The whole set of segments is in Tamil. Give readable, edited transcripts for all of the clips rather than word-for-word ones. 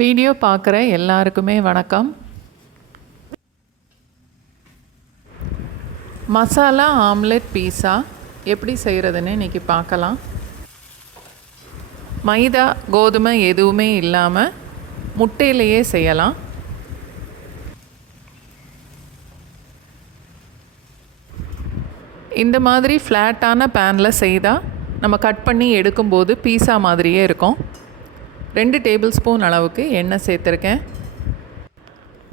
வீடியோ பார்க்குற எல்லாருக்குமே வணக்கம். மசாலா ஆம்லெட் பீஸா எப்படி செய்கிறதுன்னு இன்றைக்கி பார்க்கலாம். மைதா கோதுமை எதுவுமே இல்லாமல் முட்டையிலேயே செய்யலாம். இந்த மாதிரி ஃப்ளாட்டான பேனில் செய்தால் நம்ம கட் பண்ணி எடுக்கும்போது பீஸா மாதிரியே இருக்கும். 2 டேபிள் ஸ்பூன் அளவுக்கு எண்ணெய் சேர்த்துருக்கேன்.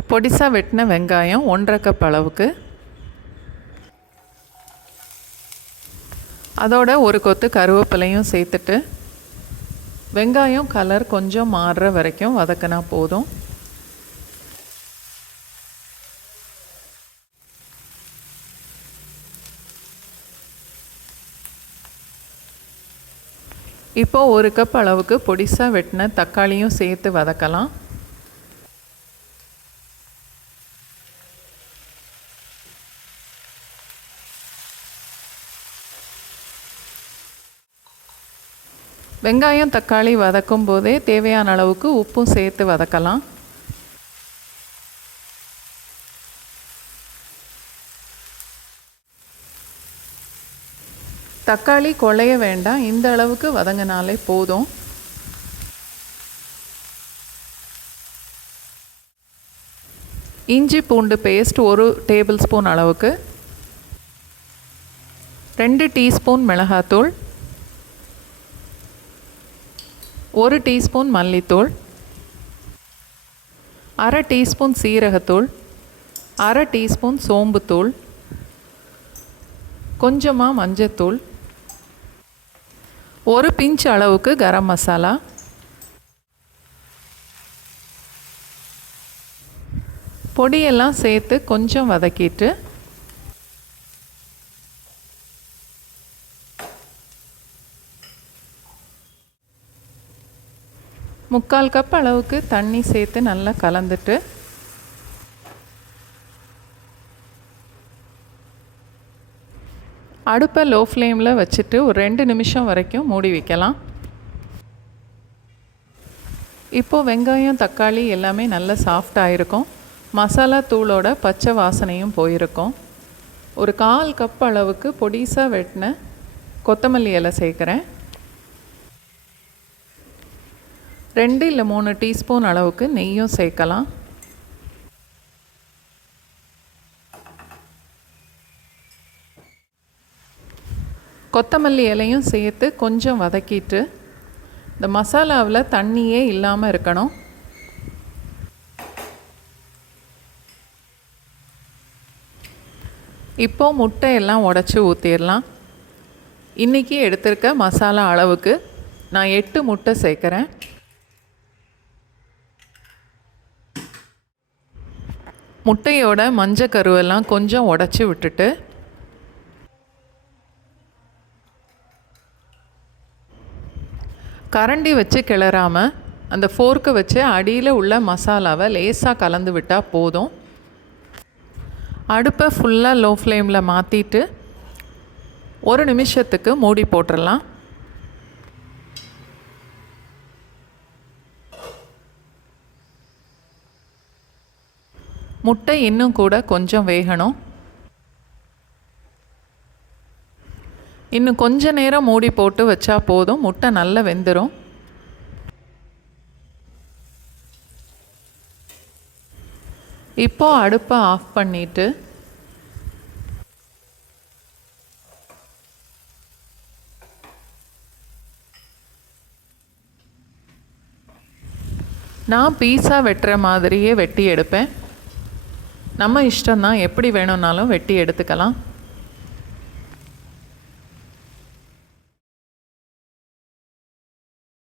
பொடிசாக வெட்டின வெங்காயம் 1/2 கப் அளவுக்கு, அதோட ஒரு கொத்து கருவேப்பிலையும் சேர்த்துட்டு வெங்காயம் கலர் கொஞ்சம் மாறுற வரைக்கும் வதக்கினா போதும். இப்போது 1 கப் அளவுக்கு பொடிசாக வெட்டின தக்காளியும் சேர்த்து வதக்கலாம். வெங்காயம் தக்காளி வதக்கும் போதே தேவையான அளவுக்கு உப்பும் சேர்த்து வதக்கலாம். தக்காளி குழைய வேண்டாம், இந்த அளவுக்கு வதங்கினாலே போதும். இஞ்சி பூண்டு பேஸ்ட் 1 டேபிள் ஸ்பூன் அளவுக்கு, 2 டீஸ்பூன் மிளகாத்தூள், 1 டீஸ்பூன் மல்லித்தூள், 1/2 டீஸ்பூன் சீரகத்தூள், 1/2 டீஸ்பூன் சோம்புத்தூள், கொஞ்சமாக மஞ்சத்தூள், 1 பிஞ்ச் அளவுக்கு கரம் மசாலா, பொடியெல்லாம் சேர்த்து கொஞ்சம் வதக்கிட்டு முக்கால் கப் அளவுக்கு தண்ணி சேர்த்து நல்லா கலந்துட்டு அடுப்பை லோ ஃப்ளேமில் வச்சுட்டு ஒரு 2 நிமிஷம் வரைக்கும் மூடி வைக்கலாம். இப்போது வெங்காயம் தக்காளி எல்லாமே நல்லா சாஃப்டாக இருக்கும். மசாலா தூளோட பச்சை வாசனையும் போயிருக்கும். ஒரு 1/4 கப் அளவுக்கு பொடிசாக வெட்டின கொத்தமல்லி இலை சேர்க்குறேன். 2 இல்லை 3 டீஸ்பூன் அளவுக்கு நெய்யும் சேர்க்கலாம். கொத்தமல்லி இலையும் சேர்த்து கொஞ்சம் வதக்கிட்டு இந்த மசாலாவில் தண்ணியே இல்லாமல் இருக்கணும். இப்போது முட்டையெல்லாம் உடச்சி ஊற்றிடலாம். இன்றைக்கி எடுத்திருக்க மசாலா அளவுக்கு நான் 8 முட்டை சேர்க்குறேன். முட்டையோட மஞ்சள் கருவெல்லாம் கொஞ்சம் உடச்சி விட்டுட்டு கரண்டி வச்சு கிளறாமல் அந்த ஃபோர்க்கை வச்சு அடியில் உள்ள மசாலாவை லேசாக கலந்து விட்டால் போதும். அடுப்பை ஃபுல்லாக லோ ஃப்ளேமில் மாற்றிட்டு 1 நிமிஷத்துக்கு மூடி போட்டுடலாம். முட்டை இன்னும் கூட கொஞ்சம் வேகணும். இன்னும் கொஞ்ச நேரம் மூடி போட்டு வச்சா போதும், முட்டை நல்லா வெந்துடும். இப்போது அடுப்பை ஆஃப் பண்ணிவிட்டு நான் பீஸா வெட்டுற மாதிரியே வெட்டி எடுப்பேன். நம்ம இஷ்டம்தான், எப்படி வேணும்னாலும் வெட்டி எடுத்துக்கலாம்.